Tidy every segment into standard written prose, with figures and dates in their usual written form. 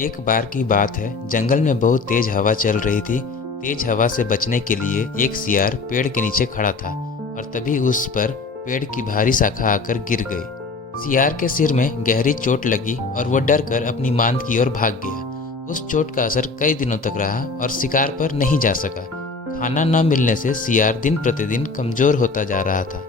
एक बार की बात है, जंगल में बहुत तेज हवा चल रही थी। तेज हवा से बचने के लिए एक सियार पेड़ के नीचे खड़ा था और तभी उस पर पेड़ की भारी शाखा आकर गिर गई। सियार के सिर में गहरी चोट लगी और वह डर कर अपनी मांद की ओर भाग गया। उस चोट का असर कई दिनों तक रहा और शिकार पर नहीं जा सका। खाना न मिलने से सियार दिन प्रतिदिन कमजोर होता जा रहा था।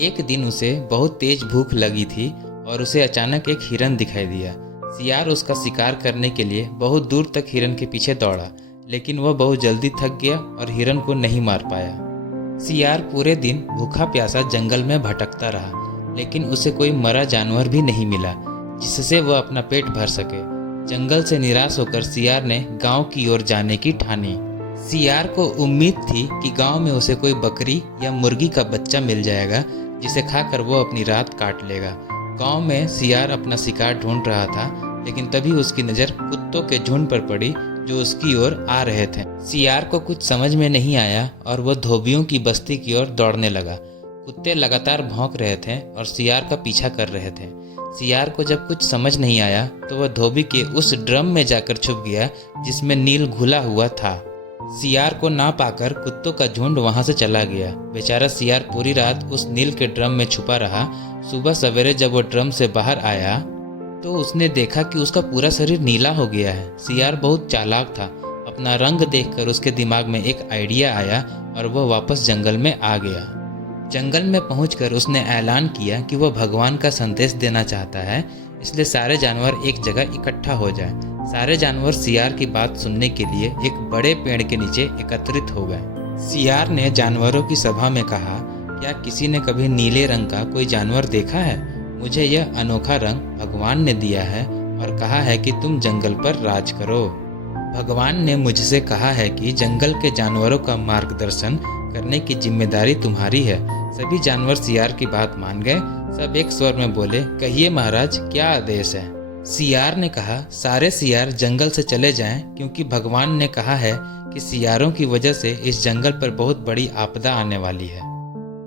एक दिन उसे बहुत तेज भूख लगी थी और उसे अचानक एक हिरन दिखाई दिया। सियार उसका शिकार करने के लिए बहुत दूर तक हिरन के पीछे दौड़ा, लेकिन वह बहुत जल्दी थक गया और हिरन को नहीं मार पाया। सियार पूरे दिन भूखा प्यासा जंगल में भटकता रहा, लेकिन उसे कोई मरा जानवर भी नहीं मिला जिससे वह अपना पेट भर सके। जंगल से निराश होकर सियार ने गांव की ओर जाने की ठानी। सियार को उम्मीद थी कि गांव में उसे कोई बकरी या मुर्गी का बच्चा मिल जाएगा जिसे खाकर वो अपनी रात काट लेगा। गांव में सियार अपना शिकार ढूंढ रहा था, लेकिन तभी उसकी नज़र कुत्तों के झुंड पर पड़ी जो उसकी ओर आ रहे थे। सियार को कुछ समझ में नहीं आया और वह धोबियों की बस्ती की ओर दौड़ने लगा। कुत्ते लगातार भौंक रहे थे और सियार का पीछा कर रहे थे। सियार को जब कुछ समझ नहीं आया तो वह धोबी के उस ड्रम में जाकर छुप गया जिसमें नील घुला हुआ था। सियार को ना पाकर कुत्तों का झुंड वहां से चला गया। बेचारा सियार पूरी रात उस नील के ड्रम में छुपा रहा। सुबह सवेरे जब वो ड्रम से बाहर आया तो उसने देखा कि उसका पूरा शरीर नीला हो गया है। सियार बहुत चालाक था। अपना रंग देखकर उसके दिमाग में एक आइडिया आया और वह वापस जंगल में आ गया। जंगल में पहुंचकर उसने ऐलान किया कि वह भगवान का संदेश देना चाहता है, इसलिए सारे जानवर एक जगह इकट्ठा हो जाएं। सारे जानवर सियार की बात सुनने के लिए एक बड़े पेड़ के नीचे एकत्रित हो गए। सियार ने जानवरों की सभा में कहा, क्या किसी ने कभी नीले रंग का कोई जानवर देखा है? मुझे यह अनोखा रंग भगवान ने दिया है और कहा है कि तुम जंगल पर राज करो। भगवान ने मुझसे कहा है कि जंगल के जानवरों का मार्गदर्शन करने की जिम्मेदारी तुम्हारी है। सभी जानवर सियार की बात मान गए। सब एक स्वर में बोले, कहिए महाराज, क्या आदेश है? सियार ने कहा, सारे सियार जंगल से चले जाएं, क्योंकि भगवान ने कहा है कि सियारों की वजह से इस जंगल पर बहुत बड़ी आपदा आने वाली है।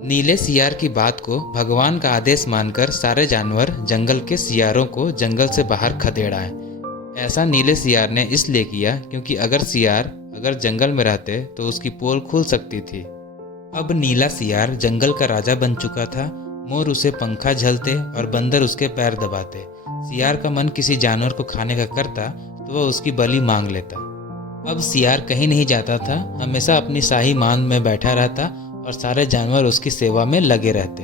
नीले सियार की बात को भगवान का आदेश मानकर सारे जानवर जंगल के सियारों को जंगल से बाहर खदेड़ाएं। ऐसा नीले सियार ने इसलिए किया क्योंकि अगर जंगल में रहते तो उसकी पोल खुल सकती थी। अब नीला सियार जंगल का राजा बन चुका था। मोर उसे पंखा झलते और बंदर उसके पैर दबाते। सियार का मन किसी जानवर को खाने का करता तो वह उसकी बलि मांग लेता। अब सियार कहीं नहीं जाता था, हमेशा अपनी शाही मान में बैठा रहता और सारे जानवर उसकी सेवा में लगे रहते।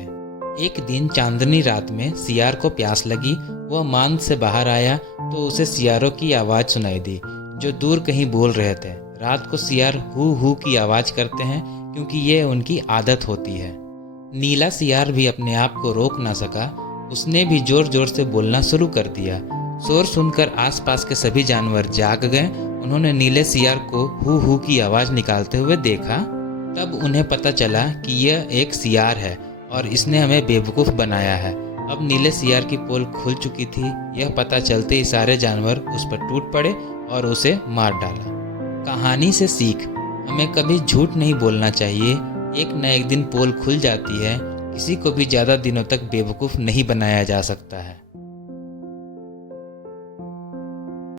एक दिन चांदनी रात में सियार को प्यास लगी। वह मान से बाहर आया तो उसे सियारों की आवाज़ सुनाई दी जो दूर कहीं बोल रहे थे। रात को सियार हू हू की आवाज़ करते हैं क्योंकि ये उनकी आदत होती है। नीला सियार भी अपने आप को रोक ना सका। उसने भी जोर जोर से बोलना शुरू कर दिया। शोर सुनकर आसपास के सभी जानवर जाग गए। उन्होंने नीले सियार को हू हू की आवाज़ निकालते हुए देखा। तब उन्हें पता चला कि यह एक सियार है और इसने हमें बेवकूफ़ बनाया है। अब नीले सियार की पोल खुल चुकी थी। यह पता चलते ही सारे जानवर उस पर टूट पड़े और उसे मार डाला। कहानी से सीख, हमें कभी झूठ नहीं बोलना चाहिए। एक न एक दिन पोल खुल जाती है। किसी को भी ज़्यादा दिनों तक बेवकूफ़ नहीं बनाया जा सकता है।